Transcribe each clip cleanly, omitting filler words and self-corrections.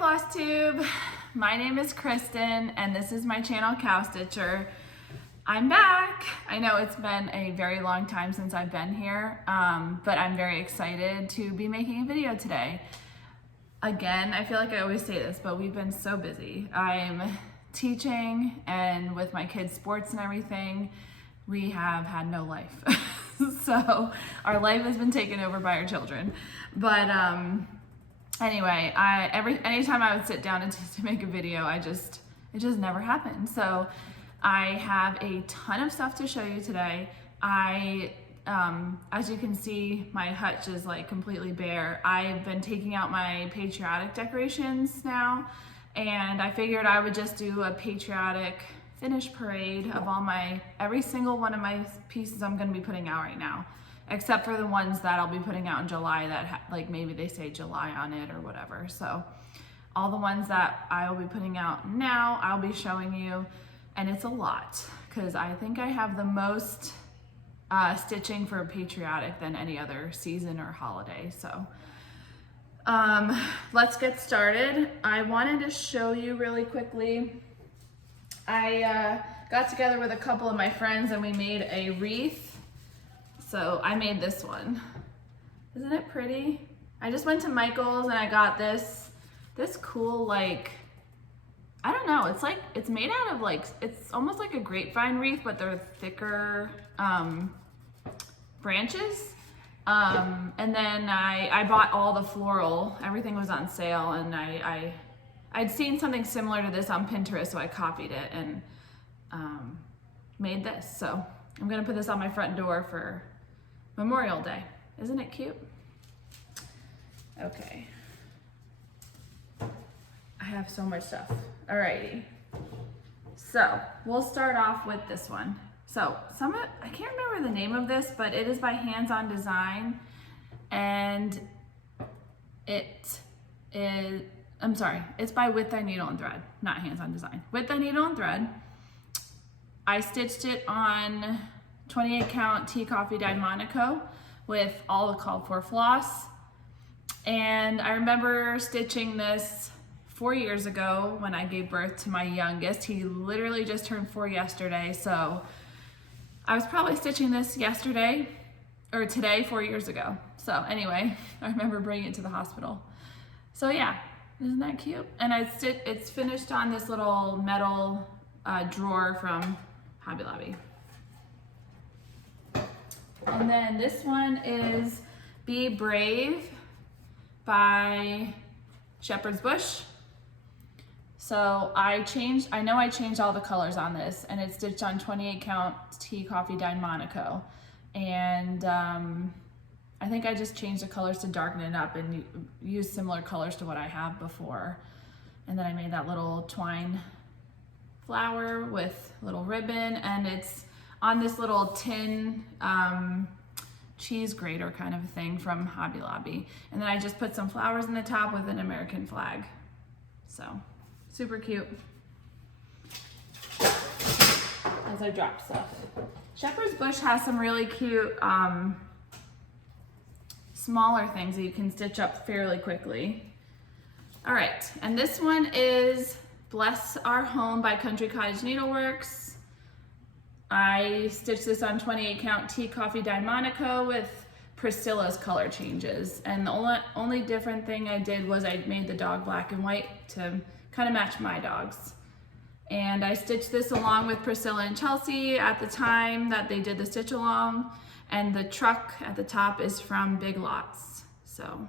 Flosstube. My name is Kristen and this is my channel CowStitcher. I'm back. I know it's been a very long time since I've been here, but I'm very excited to be making a video today. Again, I feel like I always say this, but we've been so busy. I'm teaching and with my kids' sports and everything, we have had no life. So our life has been taken over by our children. But anyway, anytime I would sit down to make a video, it just never happened. So I have a ton of stuff to show you today. As you can see, my hutch is like completely bare. I've been taking out my Patriotic decorations now, and I figured I would just do a Patriotic finish parade of every single one of my pieces I'm gonna be putting out right now, except for the ones that I'll be putting out in July that like maybe they say July on it or whatever. So all the ones that I will be putting out now, I'll be showing you, and it's a lot because I think I have the most stitching for Patriotic than any other season or holiday. So let's get started. I wanted to show you really quickly. I got together with a couple of my friends and we made a wreath. So I made this one. Isn't it pretty? I just went to Michael's and I got this cool, like, I don't know, it's made out of like, it's almost like a grapevine wreath, but they're thicker branches. And then I bought all the floral, everything was on sale, and I'd seen something similar to this on Pinterest, so I copied it and made this. So I'm gonna put this on my front door for Memorial Day. Isn't it cute? Okay. I have so much stuff. Alrighty. So we'll start off with this one. So I can't remember the name of this, but it is by Hands On Design, and it's by With Thy Needle and Thread, not Hands On Design. With Thy Needle and Thread. I stitched it on 28 count tea coffee dyed Monaco with all the called for floss. And I remember stitching this 4 years ago when I gave birth to my youngest. He literally just turned 4 yesterday, so I was probably stitching this yesterday or today 4 years ago. So anyway, I remember bringing it to the hospital. So yeah, isn't that cute? And it's finished on this little metal drawer from Hobby Lobby. And then this one is Be Brave by Shepherd's Bush. So I know I changed all the colors on this, and it's stitched on 28 count tea coffee dyed Monaco. And I think I just changed the colors to darken it up and use similar colors to what I have before. And then I made that little twine flower with little ribbon, and it's on this little tin cheese grater kind of thing from Hobby Lobby. And then I just put some flowers in the top with an American flag. So super cute. As I drop stuff. Shepherd's Bush has some really cute smaller things that you can stitch up fairly quickly. All right, and this one is Bless Our Home by Country Cottage Needleworks. I stitched this on 28 count tea coffee dyed Monaco with Priscilla's color changes. And the only different thing I did was I made the dog black and white to kind of match my dogs. And I stitched this along with Priscilla and Chelsea at the time that they did the stitch along. And the truck at the top is from Big Lots. So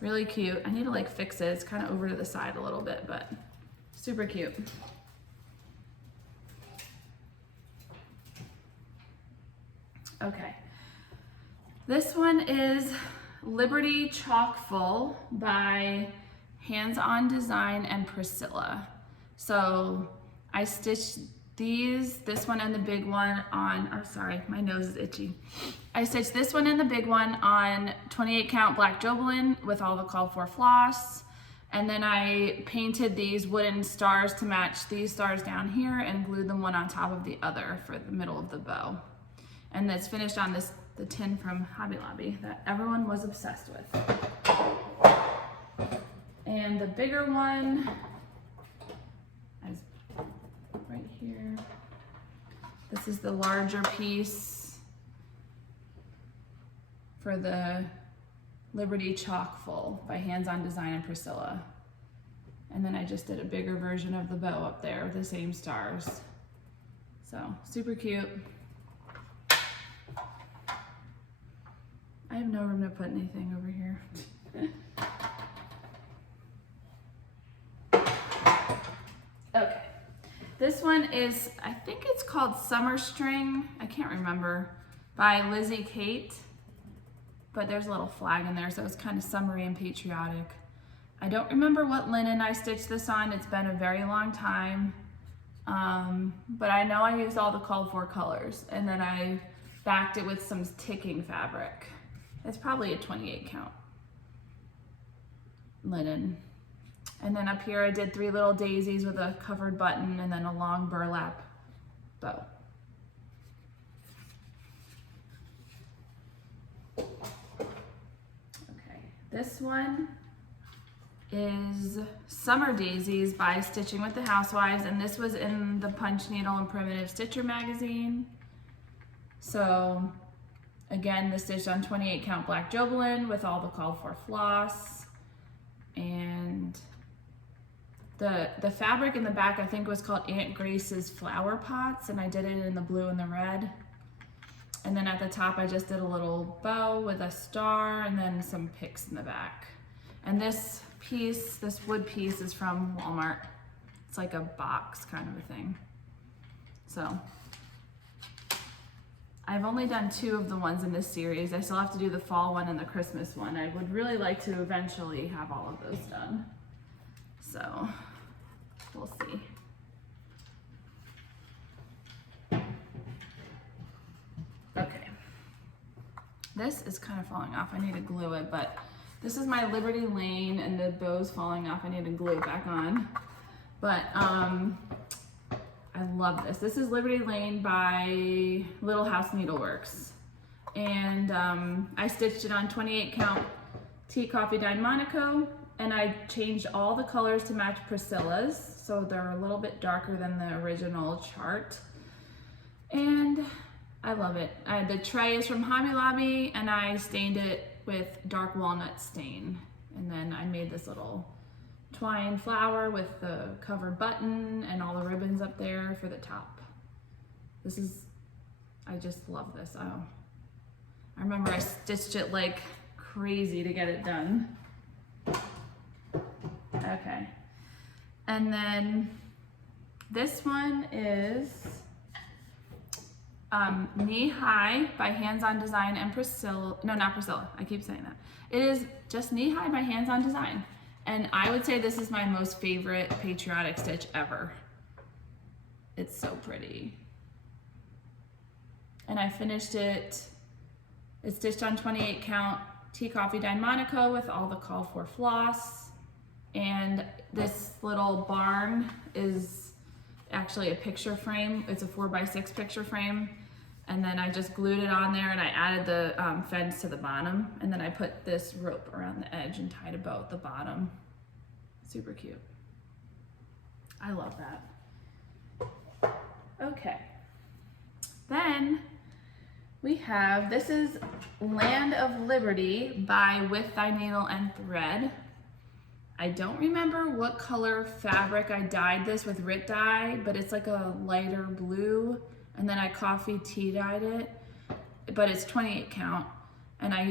really cute. I need to like fix it. It's kind of over to the side a little bit, but super cute. Okay. This one is Liberty Chockful by Hands On Design and Priscilla. So I stitched this one and the big one on, oh sorry, my nose is itchy. I stitched this one and the big one on 28 count black Jobelan with all the called for floss. And then I painted these wooden stars to match these stars down here and glued them one on top of the other for the middle of the bow. And it's finished on the tin from Hobby Lobby that everyone was obsessed with. And then the bigger one is right here. This is the larger piece for the Liberty Chock-full by Hands On Design and Priscilla. And then I just did a bigger version of the bow up there with the same stars. So super cute. I have no room to put anything over here. Okay, this one is, I think it's called Summer String, I can't remember, by Lizzie Kate, but there's a little flag in there, so it's kind of summery and patriotic. I don't remember what linen I stitched this on, it's been a very long time, but I know I used all the called for colors, and then I backed it with some ticking fabric. It's probably a 28 count linen. And then up here I did 3 little daisies with a covered button and then a long burlap bow. Okay, this one is Summer Daisies by Stitching with the Housewives, and this was in the Punch Needle and Primitive Stitcher magazine. So again, the stitched on 28 count black Jobelin with all the called for floss, and the fabric in the back I think was called Aunt Grace's Flower Pots, and I did it in the blue and the red. And then at the top I just did a little bow with a star and then some picks in the back. And this piece, this wood piece, is from Walmart. It's like a box kind of a thing. So I've only done 2 of the ones in this series. I still have to do the fall one and the Christmas one. I would really like to eventually have all of those done. So we'll see. Okay. This is kind of falling off. I need to glue it, but this is my Liberty Lane and the bow's falling off. I need to glue it back on. But I love this. This is Liberty Lane by Little House Needleworks. And I stitched it on 28 count Tea Coffee Dyed Monaco, and I changed all the colors to match Priscilla's, so they're a little bit darker than the original chart. And I love it. The tray is from Hobby Lobby, and I stained it with dark walnut stain. And then I made this little twine flower with the covered button and all the ribbons up there for the top. This is, I just love this. Oh, I remember I stitched it like crazy to get it done. Okay, and then this one is Knee High by Hands On Design and Priscilla. No, not Priscilla, I keep saying that. It is just Knee High by Hands On Design. And I would say this is my most favorite patriotic stitch ever. It's so pretty. And I finished it, it's stitched on 28 count Tea Coffee Dyed Monaco with all the called for floss. And this little barn is actually a picture frame. It's a 4x6 picture frame. And then I just glued it on there and I added the fence to the bottom. And then I put this rope around the edge and tied a bow at the bottom. Super cute. I love that. Okay. Then we have, this is Land of Liberty by With Thy Needle and Thread. I don't remember what color fabric I dyed this with Rit dye, but it's like a lighter blue, and then I coffee tea dyed it, but it's 28 count, and I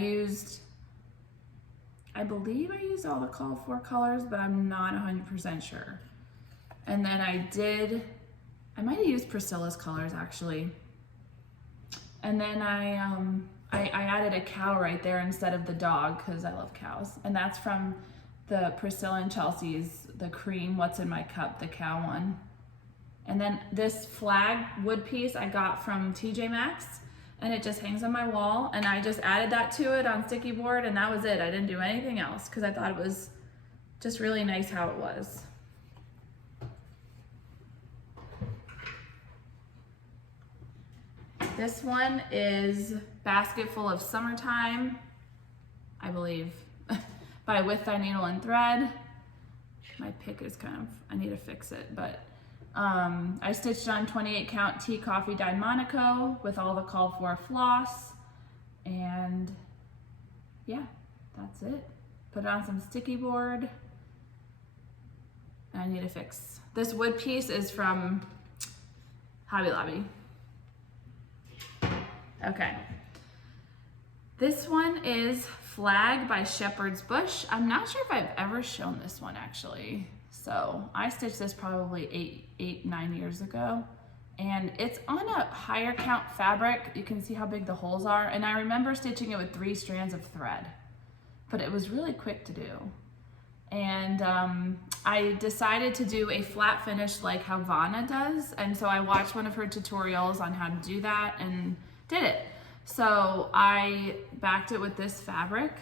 believe I used all the called for colors, but I'm not 100% sure. And then I might have used Priscilla's colors actually. And then I added a cow right there instead of the dog because I love cows. And that's from the Priscilla and Chelsea's, the cream, What's in My Cup, the cow one. And then this flag wood piece I got from TJ Maxx, and it just hangs on my wall, and I just added that to it on sticky board, and that was it. I didn't do anything else because I thought it was just really nice how it was. This one is Basket Full of Summertime, I believe, by With Thy Needle and Thread. my pick is kind of, I need to fix it, but I stitched on 28 count tea coffee dyed Monaco with all the called for floss, and yeah, that's it. Put it on some sticky board. I need to fix. This wood piece is from Hobby Lobby. Okay. This one is Flag by Shepherd's Bush. I'm not sure if I've ever shown this one actually. So I stitched this probably 9 years ago. And it's on a higher count fabric. You can see how big the holes are. And I remember stitching it with 3 strands of thread, but it was really quick to do. And I decided to do a flat finish like how Vanna does. And so I watched one of her tutorials on how to do that and did it. So I backed it with this fabric,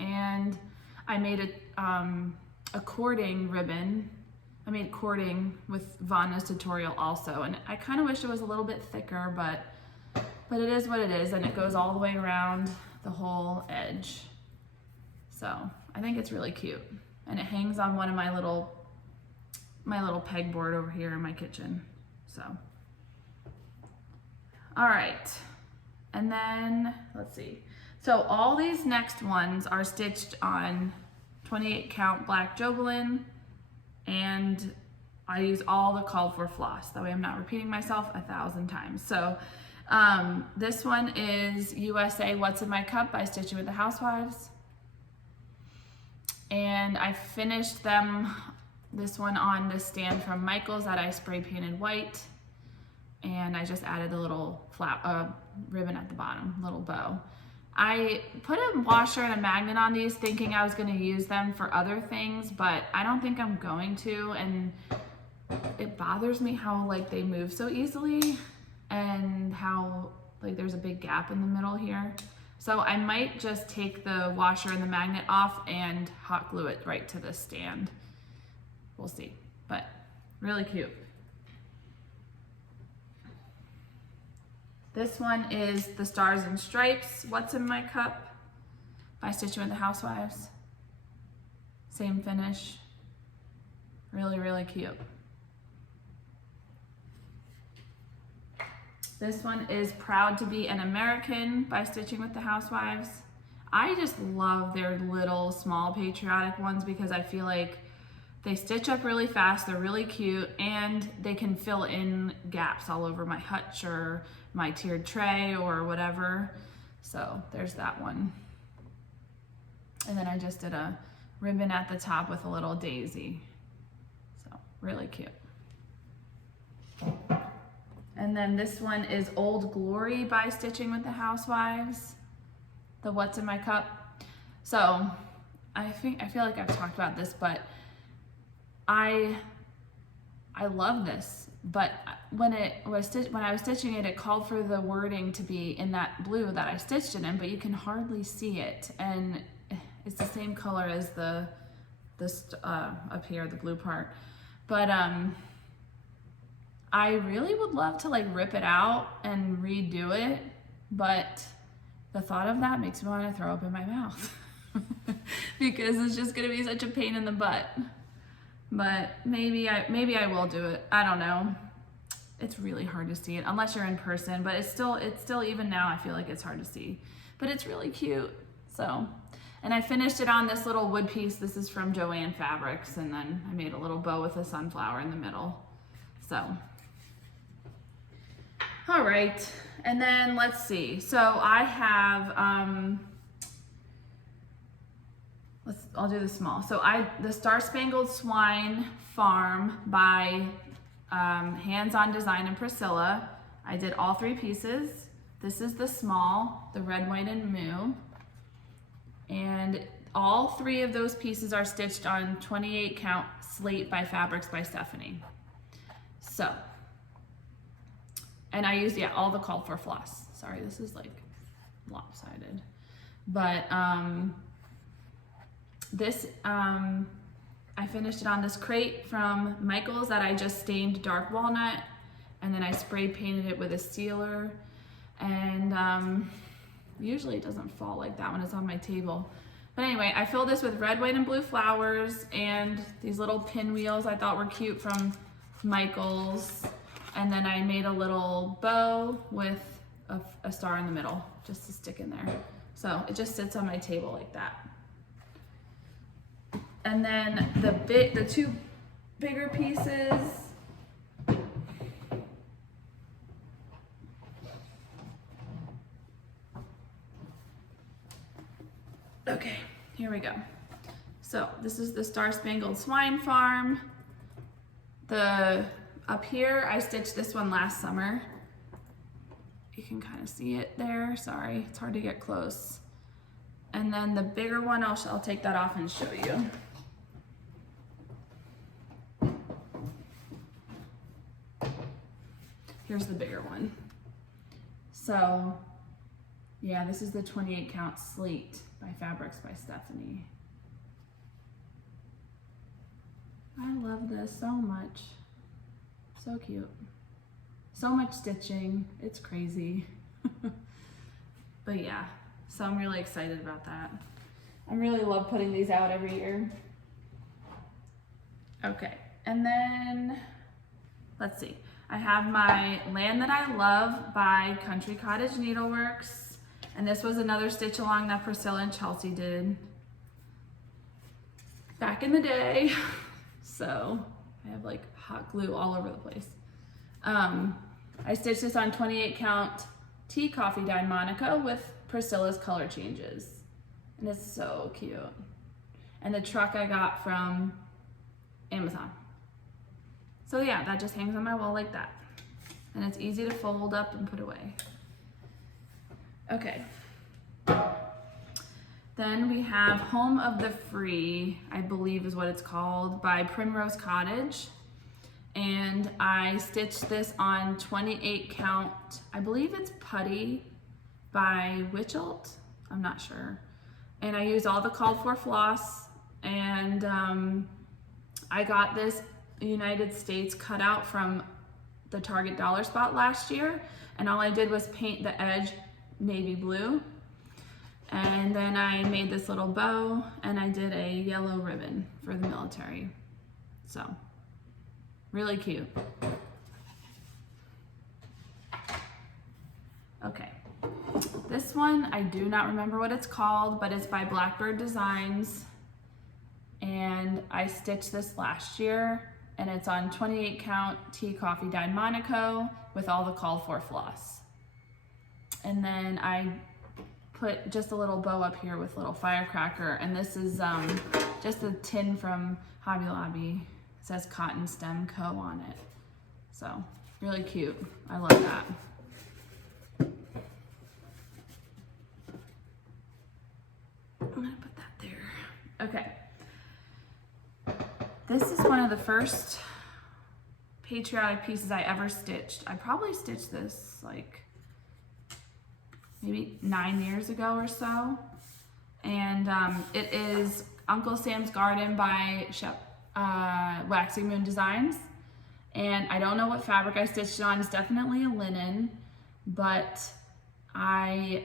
and I made a cording ribbon. I made cording with Vanna's tutorial also, and I kind of wish it was a little bit thicker, but it is what it is, and it goes all the way around the whole edge. So I think it's really cute, and it hangs on one of my little pegboard over here in my kitchen. So, all right, and then let's see. So all these next ones are stitched on 28 count black Jobelan, and I use all the called for floss. That way I'm not repeating myself 1,000 times. So this one is USA What's in My Cup by Stitching with the Housewives. And I finished this one on the stand from Michaels that I spray painted white. And I just added a little ribbon at the bottom, little bow. I put a washer and a magnet on these thinking I was going to use them for other things, but I don't think I'm going to, and it bothers me how like they move so easily and how like there's a big gap in the middle here. So I might just take the washer and the magnet off and hot glue it right to the stand. We'll see, but really cute. This one is the Stars and Stripes, What's in My Cup by Stitching with the Housewives. Same finish. Really, really cute. This one is Proud to Be an American by Stitching with the Housewives. I just love their little small patriotic ones because I feel like they stitch up really fast, they're really cute, and they can fill in gaps all over my hutch or my tiered tray or whatever. So there's that one. And then I just did a ribbon at the top with a little daisy. So really cute. And then this one is Old Glory by Stitching with the Housewives, the What's in My Cup. So I feel like I've talked about this, but I love this, but when I was stitching it, it called for the wording to be in that blue that I stitched it in, but you can hardly see it, and it's the same color as this up here, the blue part. But I really would love to like rip it out and redo it, but the thought of that makes me want to throw up in my mouth because it's just gonna be such a pain in the butt. But maybe I will do it. I don't know. It's really hard to see it unless you're in person, but it's still even now I feel like it's hard to see. But it's really cute. So, and I finished it on this little wood piece. This is from Joann Fabrics, and then I made a little bow with a sunflower in the middle. So, all right. And then let's see. So I have I'll do the small. So the Star Spangled Swine Farm by Hands On Design and Priscilla. I did all 3 pieces. This is the small, the red, white, and moo. And all 3 of those pieces are stitched on 28 count Slate by Fabrics by Stephanie. So, and I used, yeah, all the called for floss. Sorry, this is like lopsided. But this, I finished it on this crate from Michaels that I just stained dark walnut, and then I spray painted it with a sealer, and usually it doesn't fall like that when it's on my table, But anyway, I filled this with red, white, and blue flowers and these little pinwheels I thought were cute from Michael's. And then I made a little bow with a star in the middle just to stick in there. So it just sits on my table like that. And then the two bigger pieces, okay, here we go. So this is the Star Spangled Swine Farm. Up here, I stitched this one last summer. You can kind of see it there. Sorry, it's hard to get close. And then the bigger one, I'll take that off and show you. Here's the bigger one. So, yeah, this is the 28 count Slate by Fabrics by Stephanie. I love this so much. So cute. So much stitching. It's crazy. But yeah, so I'm really excited about that. I really love putting these out every year. Okay, and then let's see. I have my Land That I Love by Country Cottage Needleworks. And this was another stitch along that Priscilla and Chelsea did back in the day. So I have like hot glue all over the place. I stitched this on 28 count tea coffee dye Monaco with Priscilla's color changes. And it's so cute. And the truck I got from Amazon. So yeah, that just hangs on my wall like that. And it's easy to fold up and put away. Okay. Then we have Home of the Free, I believe is what it's called, by Primrose Cottage. And I stitched this on 28 count, I believe it's Putty by Witchelt, I'm not sure. And I used all the called for floss, and I got this United States cutout from the Target Dollar Spot last year, and all I did was paint the edge navy blue. And then I made this little bow, and I did a yellow ribbon for the military. So, really cute. Okay, this one, I do not remember what it's called, but it's by Blackbird Designs. And I stitched this last year, and it's on 28 count tea coffee dyed Monaco with all the called for floss. And then I put just a little bow up here with little firecracker, and this is just a tin from Hobby Lobby. It says Cotton Stem Co. on it. So, really cute. I love that. I'm gonna put that there. Okay. This is one of the first Patriotic pieces I ever stitched. I probably stitched this like maybe 9 years ago or so. And it is Uncle Sam's Garden by Waxing Moon Designs. And I don't know what fabric I stitched it on. It's definitely a linen, but I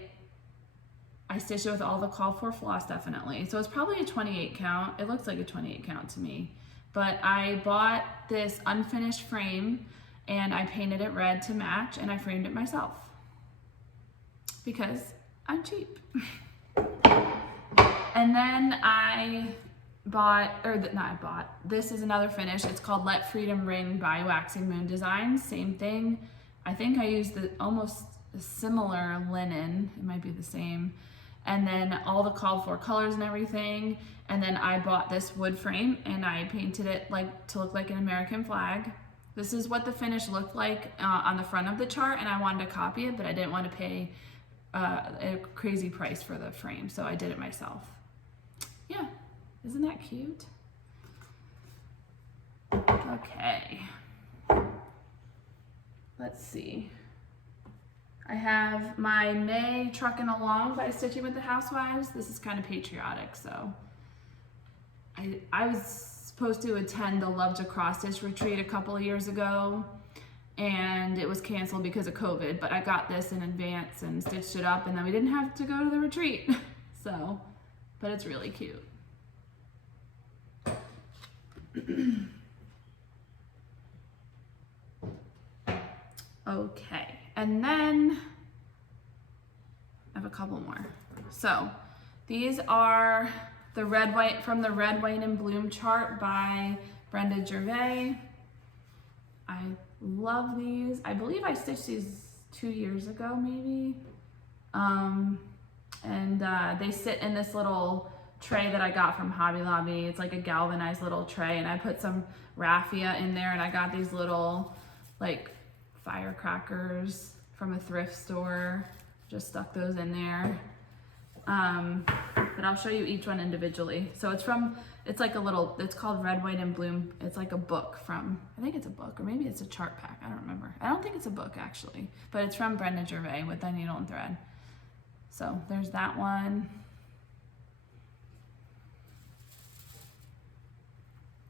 stitched it with all the called for floss, definitely. So it's probably a 28 count. It looks like a 28 count to me. But I bought this unfinished frame and I painted it red to match, and I framed it myself because I'm cheap. And then this is another finish. It's called Let Freedom Ring by Waxing Moon Designs. Same thing. I think I used almost a similar linen. It might be the same. And then all the called for colors and everything. And then I bought this wood frame and I painted it to look like an American flag. This is what the finish looked like on the front of the chart, and I wanted to copy it, but I didn't want to pay a crazy price for the frame, so I did it myself. Yeah, isn't that cute? Okay, let's see. I have my May Truckin' Along by Stitching with the Housewives. This is kind of patriotic, so I was supposed to attend the Love to Cross Stitch retreat a couple of years ago, and it was canceled because of COVID, but I got this in advance and stitched it up, and then we didn't have to go to the retreat. So but it's really cute. Okay, and then I have a couple more. So these are the red, white, from the Red, White, and Bloom chart by Brenda Gervais. I love these. I believe I stitched these 2 years ago, maybe. They sit in this little tray that I got from Hobby Lobby. It's like a galvanized little tray, and I put some raffia in there, and I got these little like firecrackers from a thrift store. Just stuck those in there. But I'll show you each one individually. So it's like a little, it's called Red, White, and Bloom. It's like a book from, I think it's a book, or maybe it's a chart pack, I don't remember. I don't think it's a book actually, but it's from Brenda Gervais with the needle and thread. So there's that one.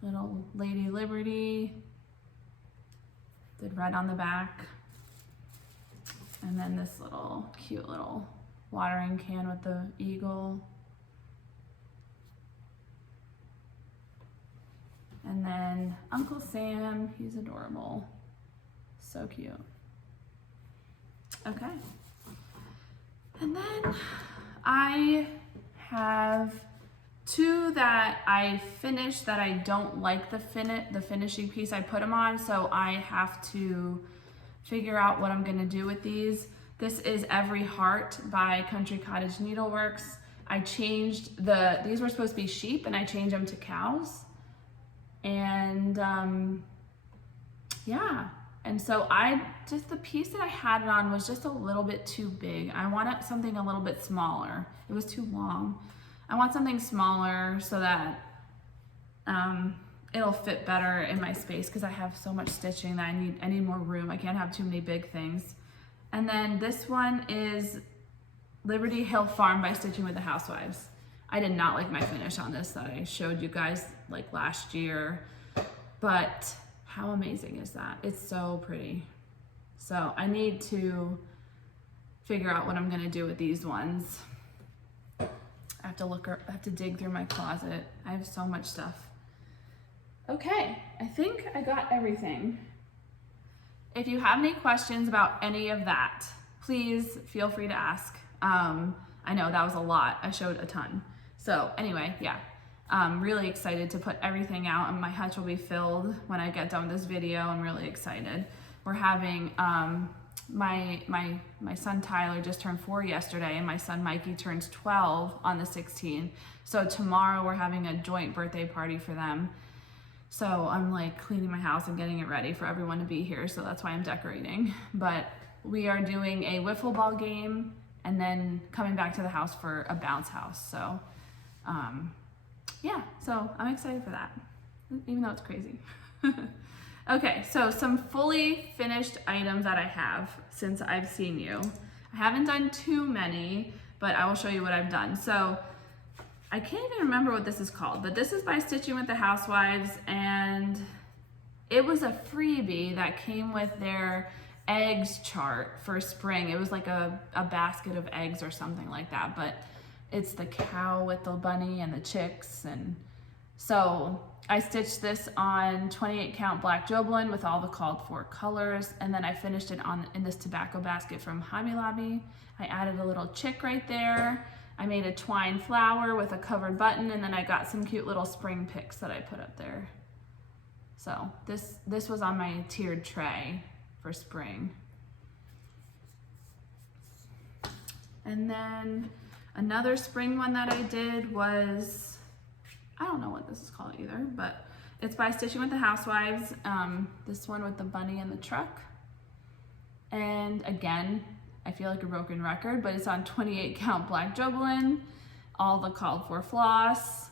Little Lady Liberty. Did red on the back. And then this little cute little watering can with the eagle. And then Uncle Sam, he's adorable. So cute. Okay. And then I have two that I finished that I don't like the finishing piece I put them on, so I have to figure out what I'm gonna do with these. This is Every Heart by Country Cottage Needleworks. I changed these were supposed to be sheep and I changed them to cows. And yeah, and so the piece that I had it on was just a little bit too big. I wanted something a little bit smaller. It was too long. I want something smaller so that it'll fit better in my space, because I have so much stitching that I need more room. I can't have too many big things. And then this one is Liberty Hill Farm by Stitching with the Housewives. I did not like my finish on this that I showed you guys like last year, but how amazing is that? It's so pretty. So I need to figure out what I'm gonna do with these ones. I have to dig through my closet. I have so much stuff. Okay, I think I got everything. If you have any questions about any of that, please feel free to ask. I know that was a lot. I showed a ton. So anyway, yeah, I'm really excited to put everything out, and my hutch will be filled when I get done with this video. I'm really excited. We're having, my son Tyler just turned 4 yesterday, and my son Mikey turns 12 on the 16th. So tomorrow we're having a joint birthday party for them. So I'm like cleaning my house and getting it ready for everyone to be here. So that's why I'm decorating. But we are doing a wiffle ball game and then coming back to the house for a bounce house. So yeah, so I'm excited for that, even though it's crazy. Okay, so some fully finished items that I have since I've seen you. I haven't done too many, but I will show you what I've done. So I can't even remember what this is called, but this is by Stitching with the Housewives, and it was a freebie that came with their eggs chart for spring. It was like a basket of eggs or something like that, but it's the cow with the bunny and the chicks. And so I stitched this on 28 count black Joblin with all the called for colors, and then I finished it in this tobacco basket from Hobby Lobby. I added a little chick right there. I made a twine flower with a covered button, and then I got some cute little spring picks that I put up there. So this was on my tiered tray for spring. And then another spring one that I did was, I don't know what this is called either, but it's by Stitching with the Housewives. This one with the bunny and the truck. And again, I feel like a broken record, but it's on 28 count black Joblin, all the called for floss.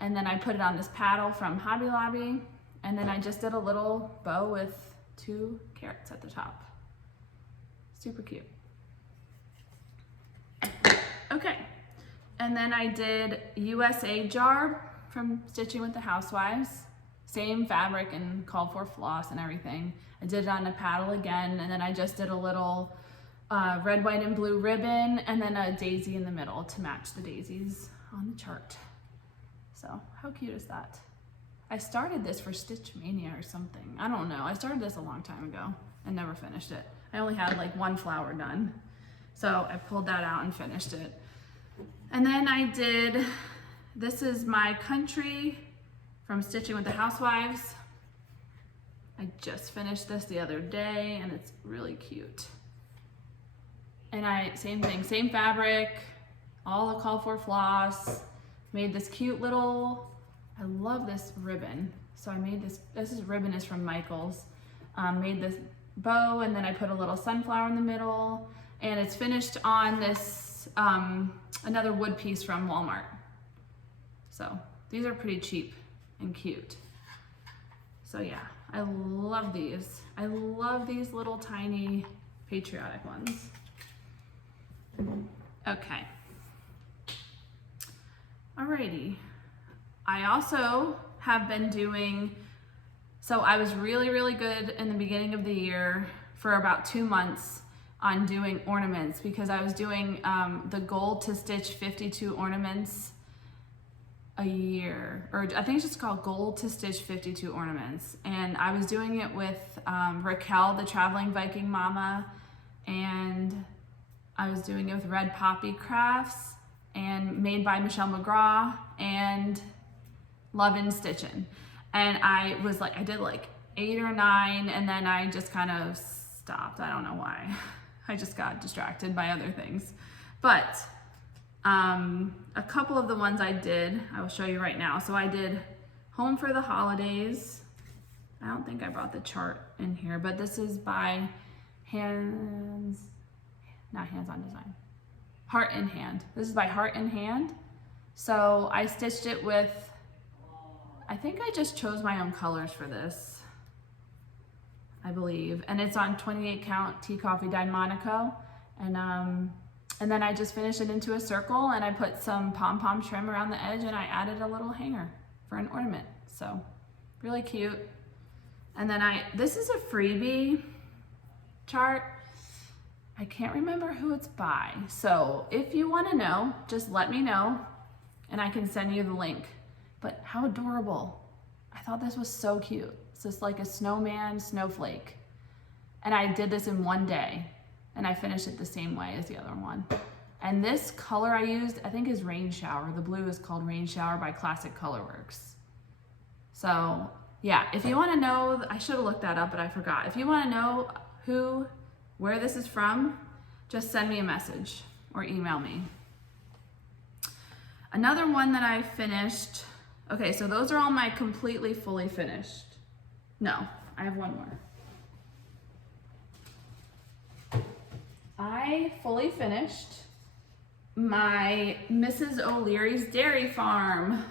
And then I put it on this paddle from Hobby Lobby. And then I just did a little bow with 2 carrots at the top. Super cute. Okay, and then I did USA jar from Stitching with the Housewives. Same fabric and called for floss and everything. I did it on a paddle again, and then I just did a little red, white, and blue ribbon, and then a daisy in the middle to match the daisies on the chart. So how cute is that? I started this for Stitch Mania or something. I don't know. I started this a long time ago and never finished it. I only had like one flower done. So I pulled that out and finished it. And then I did, this is my country from Stitching with the Housewives. I just finished this the other day and it's really cute. And same thing, same fabric, all the called for floss. Made this cute little, I love this ribbon. So I made this ribbon is from Michael's. Made this bow and then I put a little sunflower in the middle. And it's finished on this, another wood piece from Walmart. So these are pretty cheap and cute. So yeah, I love these. I love these little tiny patriotic ones. Okay. Alrighty. I also have been doing, so I was really, really good in the beginning of the year for about 2 months on doing ornaments because I was doing the goal to stitch 52 ornaments a year, or I think it's just called Goal to Stitch 52 Ornaments. And I was doing it with Raquel, the Traveling Viking Mama, and I was doing it with Red Poppy Crafts and Made by Michelle McGraw and Lovin' Stitchin'. And I did like 8 or 9 and then I just kind of stopped. I don't know why. I just got distracted by other things. But a couple of the ones I did, I will show you right now. So I did Home for the Holidays. I don't think I brought the chart in here, but this is by not Hands on Design, Heart in Hand. This is by Heart in Hand. So I stitched it with, I think I just chose my own colors for this, I believe. And it's on 28 count Tea Coffee Dyed Monaco. And then I just finished it into a circle and I put some pom-pom trim around the edge and I added a little hanger for an ornament. So really cute. And then this is a freebie chart. I can't remember who it's by. So if you want to know, just let me know and I can send you the link. But how adorable. I thought this was so cute. It's just like a snowman, snowflake. And I did this in one day and I finished it the same way as the other one. And this color I used, I think is Rain Shower. The blue is called Rain Shower by Classic Colorworks. So yeah, if you want to know, I should have looked that up, but I forgot. If you want to know where this is from, just send me a message or email me. Another one that I finished, okay, so those are all my completely fully finished. No, I have one more. I fully finished my Mrs. O'Leary's Dairy Farm.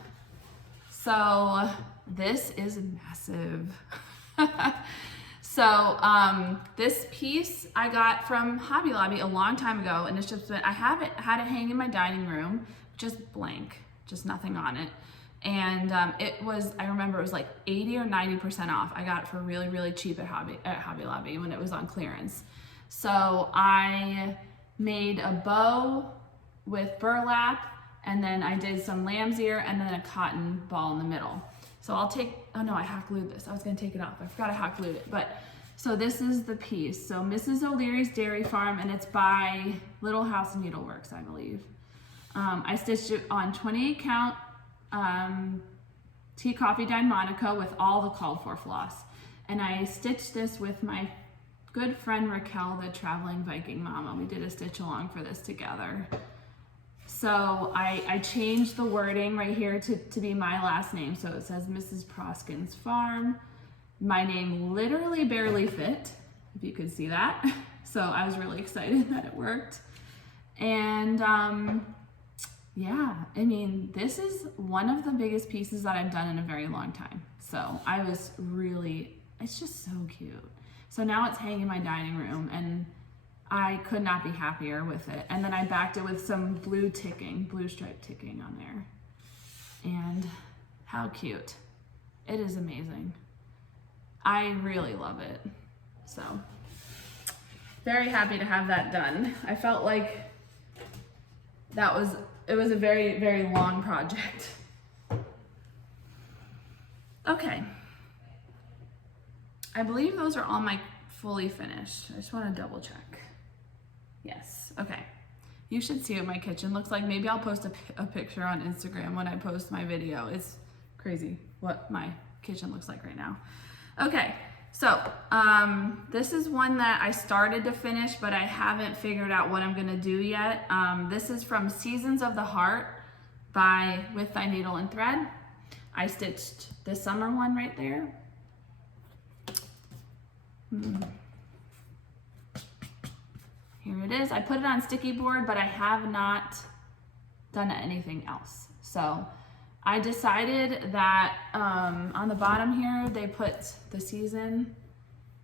So this is massive. So this piece I got from Hobby Lobby a long time ago, and it's just been, I had it hang in my dining room, just blank, just nothing on it. And it was, I remember it was like 80 or 90% off. I got it for really, really cheap at Hobby Lobby when it was on clearance. So I made a bow with burlap, and then I did some lamb's ear and then a cotton ball in the middle. So I'll take, oh no, I hot glued this. I was gonna take it off. I forgot I hot glued it. But so this is the piece. So Mrs. O'Leary's Dairy Farm, and it's by Little House Needleworks, I believe. I stitched it on 28 count Tea Coffee Dyed Monaco with all the called for floss. And I stitched this with my good friend Raquel, the Traveling Viking Mama. We did a stitch along for this together. So I changed the wording right here to be my last name. So it says Mrs. Proskin's Farm. My name literally barely fit, if you could see that. So I was really excited that it worked. And yeah, I mean, this is one of the biggest pieces that I've done in a very long time. So I was really, it's just so cute. So now it's hanging in my dining room and I could not be happier with it. And then I backed it with some blue stripe ticking on there. And how cute. It is amazing. I really love it. So very happy to have that done. I felt like that was it was a very, very long project. Okay. I believe those are all my fully finished. I just want to double check. Yes, okay. You should see what my kitchen looks like. Maybe I'll post a picture on Instagram when I post my video. It's crazy what my kitchen looks like right now. Okay, so this is one that I started to finish, but I haven't figured out what I'm gonna do yet. This is from Seasons of the Heart by With Thy Needle and Thread. I stitched the summer one right there. Here it is. I put it on sticky board, but I have not done anything else. So I decided that on the bottom here, they put the season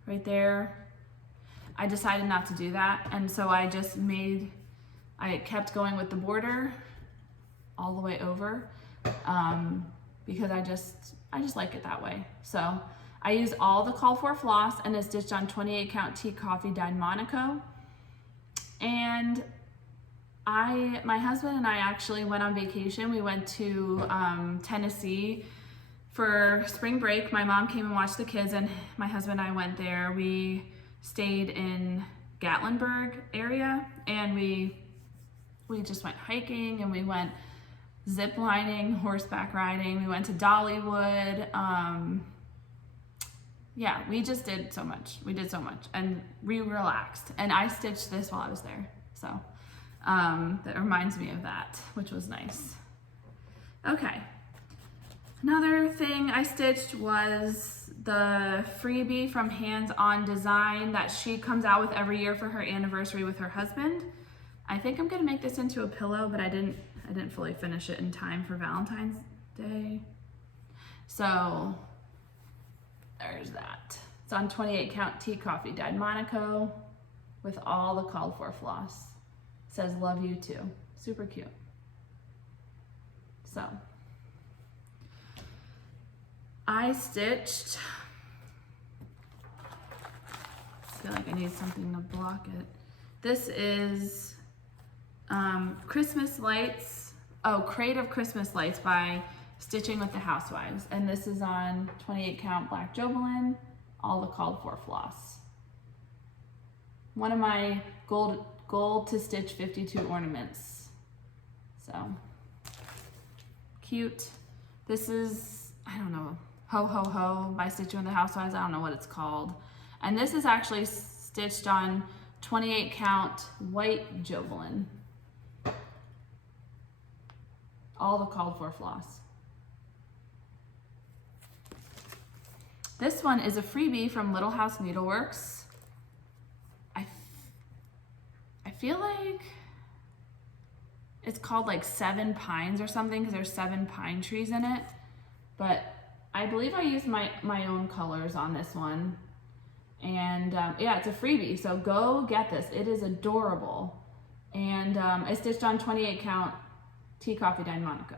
right there. I decided not to do that. And so I kept going with the border all the way over because I just like it that way. So I use all the call for floss and it's stitched on 28 count tea coffee dyed Monaco. And my husband and I actually went on vacation. We went to Tennessee for spring break. My mom came and watched the kids and my husband and I went there. We stayed in Gatlinburg area and we just went hiking and we went zip lining, horseback riding. We went to Dollywood. Yeah, we just did so much. We did so much and we relaxed. And I stitched this while I was there. So that reminds me of that, which was nice. Okay. Another thing I stitched was the freebie from Hands On Design that she comes out with every year for her anniversary with her husband. I think I'm gonna make this into a pillow, but I didn't fully finish it in time for Valentine's Day. So there's that. It's on 28 count tea coffee dyed Monaco with all the called for floss. It says love you too. Super cute. So I stitched, I feel like I need something to block it. This is Christmas Lights, Crate of Christmas Lights by Stitching with the Housewives. And this is on 28 count black Jobelan, all the called for floss. One of my goal to stitch 52 ornaments. So cute. This is, I don't know, Ho Ho Ho by Stitching with the Housewives. I don't know what it's called. And this is actually stitched on 28 count white Jobelan. All the called for floss. This one is a freebie from Little House Needleworks. I feel like it's called like 7 Pines or something because there's 7 pine trees in it. But I believe I used my own colors on this one. And yeah, it's a freebie, so go get this. It is adorable. And it's stitched on 28 count tea coffee dyed Monaco.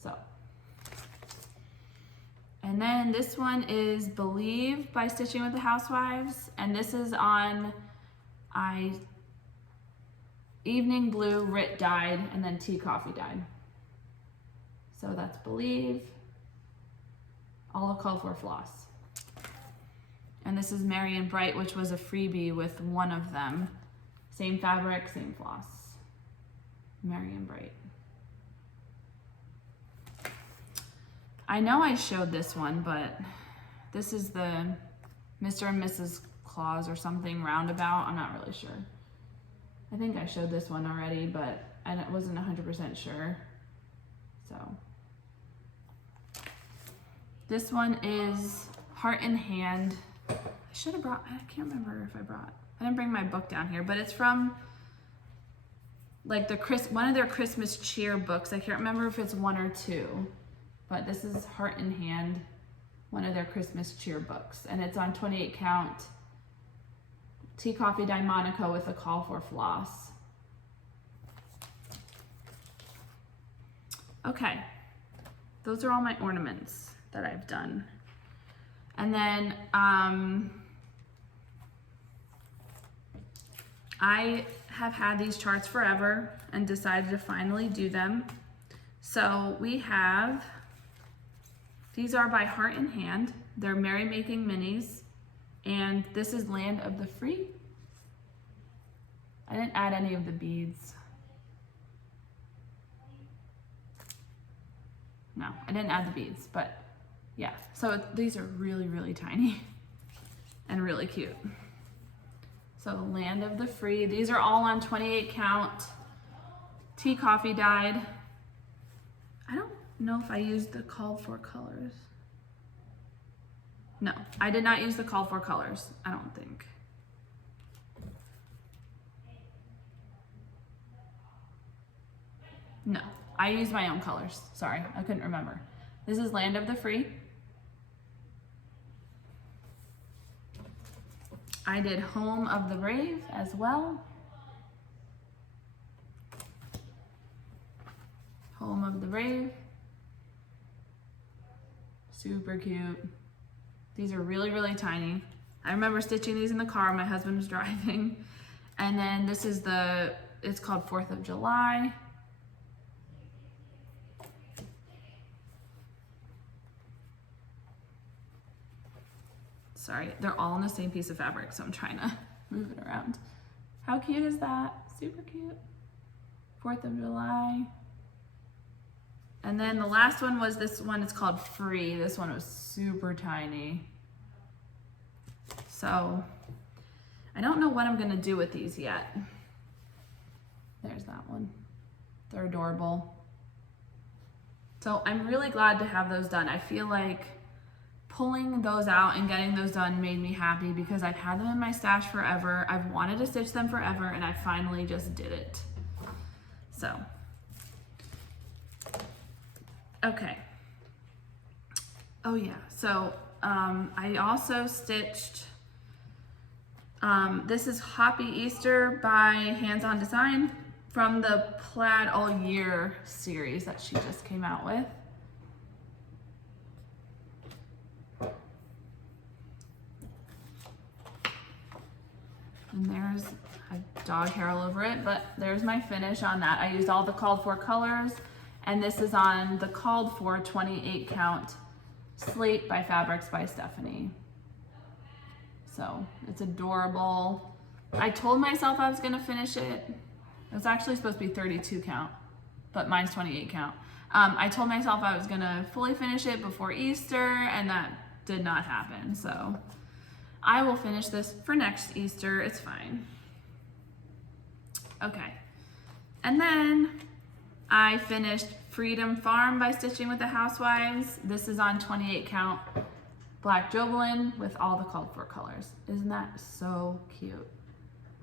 So. And then this one is Believe by Stitching with the Housewives. And this is on evening blue, Rit dyed, and then tea coffee dyed. So that's Believe. All the called for floss. And this is Merry and Bright, which was a freebie with one of them. Same fabric, same floss. Merry and Bright. I know I showed this one, but this is the Mr. and Mrs. Claus or something roundabout. I'm not really sure. I think I showed this one already, but I wasn't 100% sure. So this one is Heart in Hand. I should have brought, I can't remember if I didn't bring my book down here, but it's from like one of their Christmas cheer books. I can't remember if it's 1 or 2, but this is Heart in Hand, one of their Christmas cheer books. And it's on 28 count tea coffee dyed Monaco with a call for floss. Okay, those are all my ornaments that I've done. And then I have had these charts forever and decided to finally do them. So we have, these are by Heart and Hand. They're Merrymaking Minis. And this is Land of the Free. I didn't add any of the beads. No, I didn't add the beads, but yeah. So these are really, really tiny and really cute. So Land of the Free. These are all on 28 count. Tea Coffee dyed. I don't know if I used the called for colors. No, I did not use the called for colors, I don't think. No, I used my own colors. Sorry, I couldn't remember. This is Land of the Free. I did Home of the Brave as well. Home of the Brave. Super cute. These are really, really tiny. I remember stitching these in the car my husband was driving. And then this is it's called 4th of July. Sorry, they're all on the same piece of fabric, so I'm trying to move it around. How cute is that? Super cute. 4th of July. And then the last one was this one, it's called Free. This one was super tiny. So I don't know what I'm gonna do with these yet. There's that one. They're adorable. So I'm really glad to have those done. I feel like pulling those out and getting those done made me happy because I've had them in my stash forever. I've wanted to stitch them forever and I finally just did it. So, okay. Oh yeah, so I also stitched, this is Happy Easter by Hands On Design from the Plaid All Year series that she just came out with. And there's a dog hair all over it, but there's my finish on that. I used all the called for colors, and this is on the called for 28 count Slate by Fabrics by Stephanie. So it's adorable. I told myself I was gonna finish it. It was actually supposed to be 32 count, but mine's 28 count. I told myself I was gonna fully finish it before Easter, and that did not happen, so I will finish this for next Easter, it's fine. Okay, and then I finished Freedom Farm by Stitching with the Housewives. This is on 28 count black Jovelin with all the called for colors. Isn't that so cute?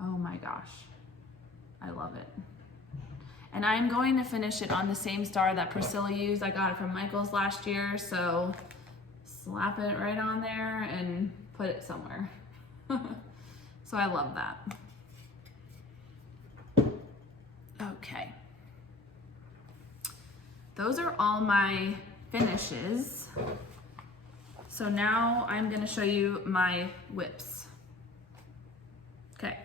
Oh my gosh, I love it. And I'm going to finish it on the same star that Priscilla used. I got it from Michael's last year, so slap it right on there and put it somewhere. So I love that. Okay. Those are all my finishes. So now I'm gonna show you my whips. Okay,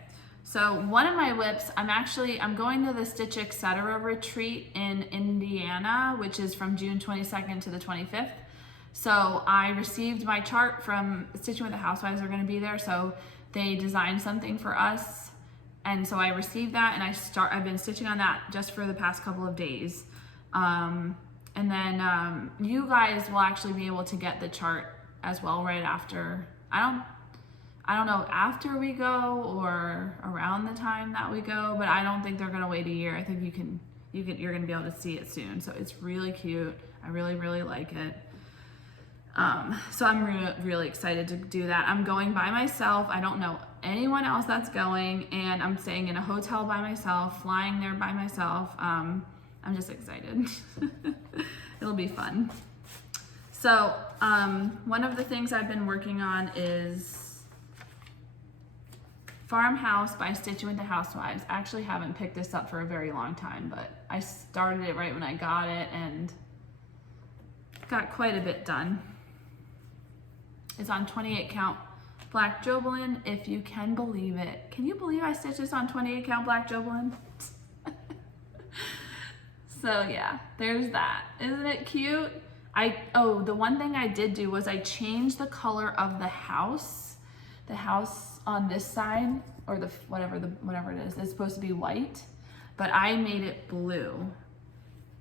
so one of my whips, I'm going to the Stitch Etc. retreat in Indiana, which is from June 22nd to the 25th. So I received my chart from Stitching with the Housewives are gonna be there, so they designed something for us. And so I received that and I've been stitching on that just for the past couple of days. And then you guys will actually be able to get the chart as well right after. I don't know after we go or around the time that we go, but I don't think they're gonna wait a year. I think you're gonna be able to see it soon. So it's really cute. I really, really like it. So I'm really excited to do that. I'm going by myself. I don't know anyone else that's going, and I'm staying in a hotel by myself, flying there by myself. I'm just excited. It'll be fun. So one of the things I've been working on is Farmhouse by Stitching with the Housewives. I actually haven't picked this up for a very long time, but I started it right when I got it and got quite a bit done. It's on 28 count black Jobelan, if you can believe it. Can you believe I stitched this on 28 count black Jobelan? So yeah, there's that. Isn't it cute? The one thing I did do was I changed the color of the house. The house on this side, or whatever it is, it's supposed to be white, but I made it blue.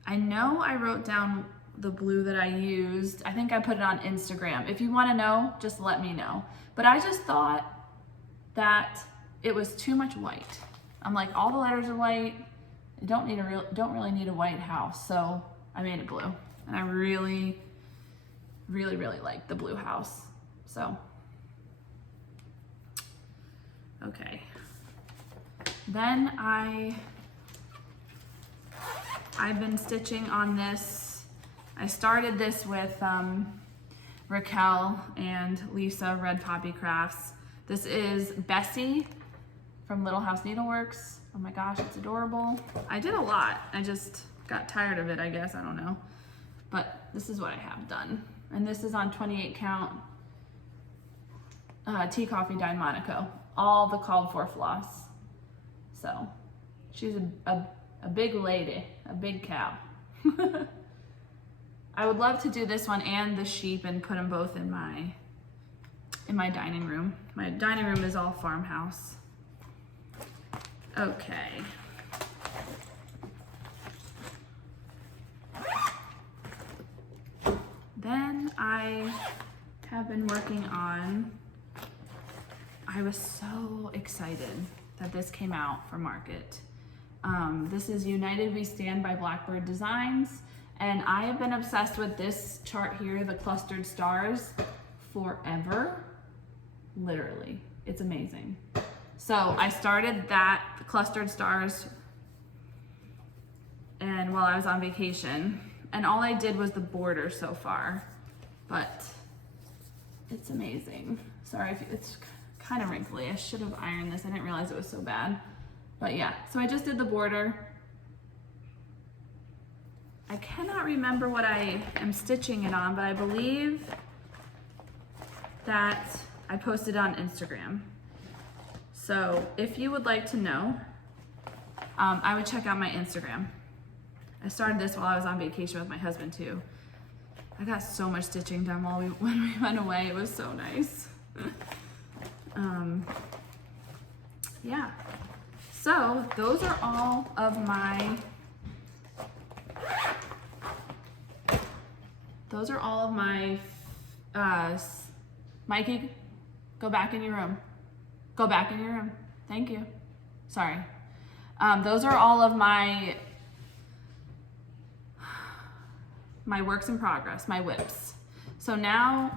I know I wrote down the blue that I used. I think I put it on Instagram. If you want to know, just let me know. But I just thought that it was too much white. I'm like, all the letters are white. You don't really need a white house. So I made it blue, and I really, really, really like the blue house. So, okay. Then I've been stitching on this. I started this with Raquel and Lisa, Red Poppy Crafts. This is Bessie from Little House Needleworks. Oh my gosh, it's adorable. I did a lot. I just got tired of it, I guess. I don't know. But this is what I have done. And this is on 28 count Tea Coffee Dyed Monaco. All the called for floss. So she's a big lady, a big cow. I would love to do this one and the sheep and put them both in my dining room. My dining room is all farmhouse. Okay. Then I have been working on, I was so excited that this came out for market. This is United We Stand by Blackbird Designs, and I have been obsessed with this chart here, the clustered stars, forever. Literally, it's amazing. So I started that, the clustered stars, and while I was on vacation, and all I did was the border so far, but it's amazing. Sorry if it's kind of wrinkly. I should have ironed this. I didn't realize it was so bad. But yeah, so I just did the border. I cannot remember what I am stitching it on, but I believe that I posted on Instagram. So if you would like to know, I would check out my Instagram. I started this while I was on vacation with my husband too. I got so much stitching done when we went away. It was so nice. Yeah. So those are all of my Mikey, go back in your room. Go back in your room. Thank you. Sorry. Those are all of my works in progress, my whips. So now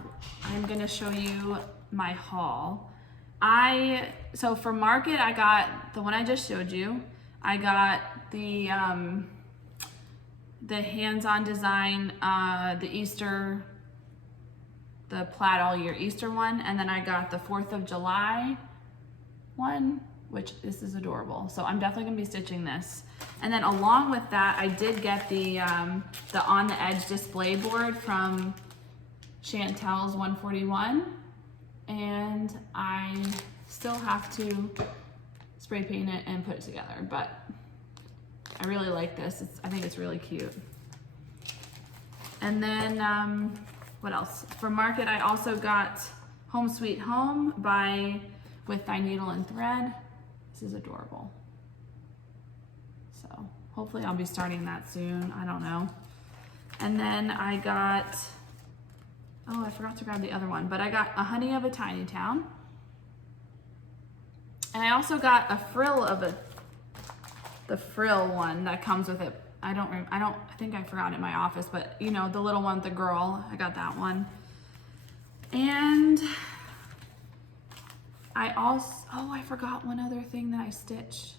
I'm gonna show you my haul. So for market, I got the one I just showed you. I got the hands-on design, the Easter, the plaid all year Easter one, and then I got the 4th of July one, which this is adorable. So I'm definitely gonna be stitching this. And then along with that, I did get the On the Edge display board from Chantel's 141, and I still have to spray paint it and put it together, but I really like this. I think it's really cute. And then what else? For market, I also got Home Sweet Home with Thy Needle and Thread. This is adorable. So hopefully I'll be starting that soon. I don't know. And then I got, oh, I forgot to grab the other one, but I got A Honey of a Tiny Town. And I also got a frill of the frill one that comes with it. I think I forgot it in my office, but you know, the little one, the girl, I got that one. And I also, oh, I forgot one other thing that I stitched.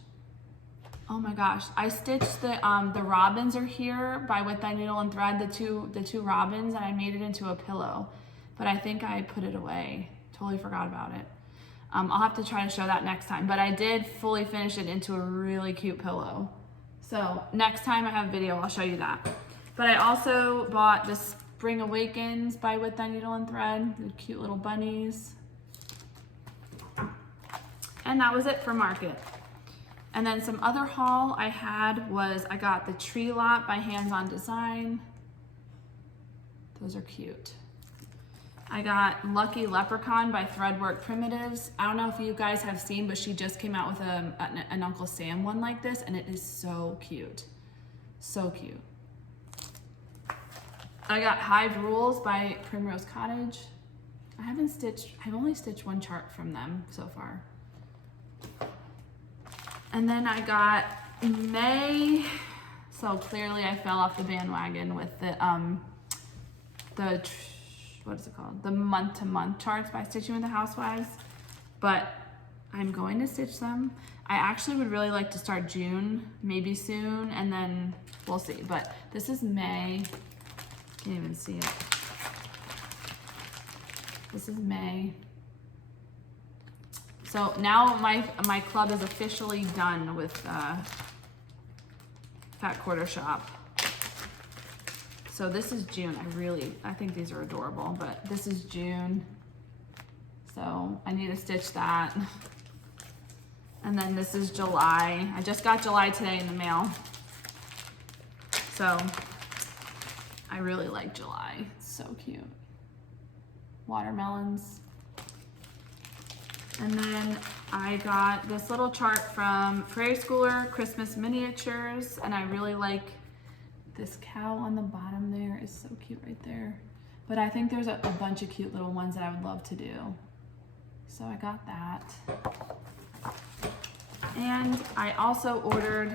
Oh my gosh, I stitched the robins are here by With Thy Needle and Thread, the two robins, and I made it into a pillow, but I think I put it away. Totally forgot about it. I'll have to try to show that next time, but I did fully finish it into a really cute pillow. So next time I have a video, I'll show you that. But I also bought the Spring Awakens by With Thy Needle and Thread, the cute little bunnies. And that was it for market. And then some other haul I had was I got the tree lot by Hands On Design. Those are cute. I got Lucky Leprechaun by Threadwork Primitives. I don't know if you guys have seen, but she just came out with an Uncle Sam one like this, and it is so cute. So cute. I got Hive Rules by Primrose Cottage. I've only stitched one chart from them so far. And then I got May. So clearly I fell off the bandwagon with the what is it called? The month-to-month charts by Stitching with the Housewives. But I'm going to stitch them. I actually would really like to start June, maybe soon, and then we'll see. But this is May. Can't even see it. This is May. So now my club is officially done with Fat Quarter Shop. So this is June. I think these are adorable, but this is June. So I need to stitch that. And then this is July. I just got July today in the mail. So I really like July. It's so cute. Watermelons. And then I got this little chart from Prairie Schooler Christmas Miniatures, and I really like this cow on the bottom there. Is so cute right there. But I think there's a bunch of cute little ones that I would love to do. So I got that. And I also ordered,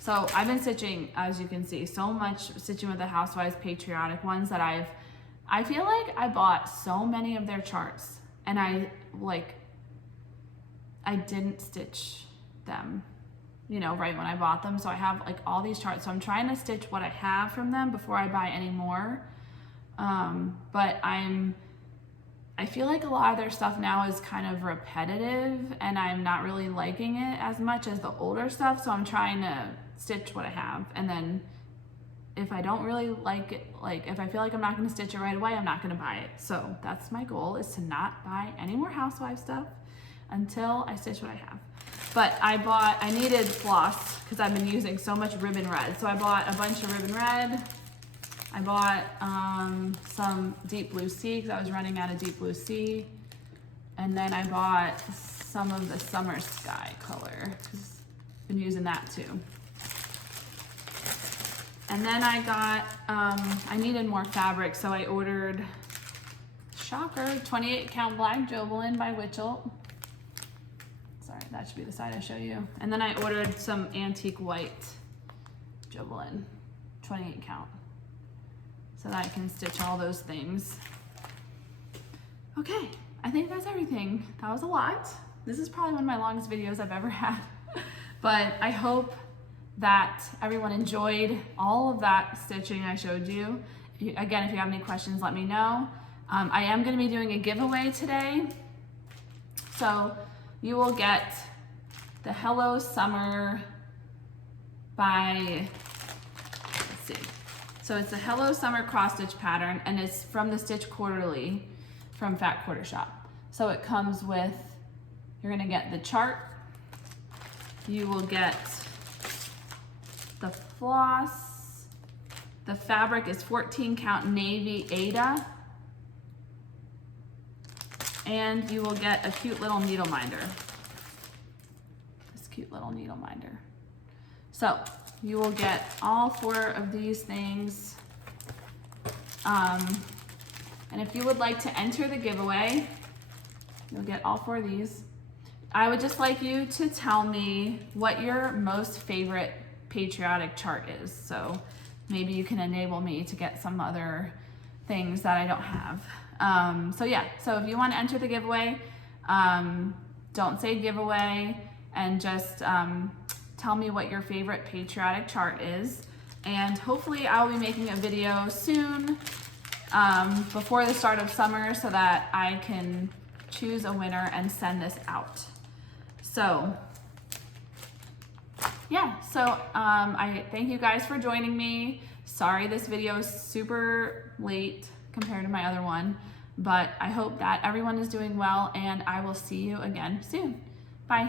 so I've been stitching, as you can see, so much Stitching with the Housewives Patriotic ones that I feel like I bought so many of their charts, and I didn't stitch them, you know, right when I bought them. So I have like all these charts. So I'm trying to stitch what I have from them before I buy any more. But I feel like a lot of their stuff now is kind of repetitive, and I'm not really liking it as much as the older stuff. So I'm trying to stitch what I have. And then if I don't really like it, like if I feel like I'm not going to stitch it right away, I'm not going to buy it. So that's my goal, is to not buy any more housewife stuff until I stitch what I have. But I needed floss because I've been using so much ribbon red. So I bought a bunch of ribbon red. I bought some deep blue sea because I was running out of deep blue sea. And then I bought some of the summer sky color because I've been using that too. And then I got, I needed more fabric, so I ordered, shocker, 28 count black Jovelin by Witchell. Sorry, that should be the side I show you. And then I ordered some antique white Jovelin, 28 count, so that I can stitch all those things. Okay, I think that's everything. That was a lot. This is probably one of my longest videos I've ever had, but I hope that everyone enjoyed all of that stitching I showed you. Again, if you have any questions, let me know. I am going to be doing a giveaway today. So you will get the Hello Summer by, let's see. So it's a Hello Summer cross stitch pattern, and it's from the Stitch Quarterly from Fat Quarter Shop. So it comes with, you're going to get the chart. You will get the floss. The fabric is 14 count navy Ada. And you will get a cute little needle minder. This cute little needle minder. So you will get all 4 of these things. And if you would like to enter the giveaway, you'll get all 4 of these. I would just like you to tell me what your most favorite Patriotic chart is. So maybe you can enable me to get some other things that I don't have. So yeah, so if you want to enter the giveaway, don't say giveaway, and just tell me what your favorite Patriotic chart is. And hopefully I'll be making a video soon before the start of summer so that I can choose a winner and send this out. So yeah, so I thank you guys for joining me. Sorry this video is super late compared to my other one, but I hope that everyone is doing well, and I will see you again soon. Bye.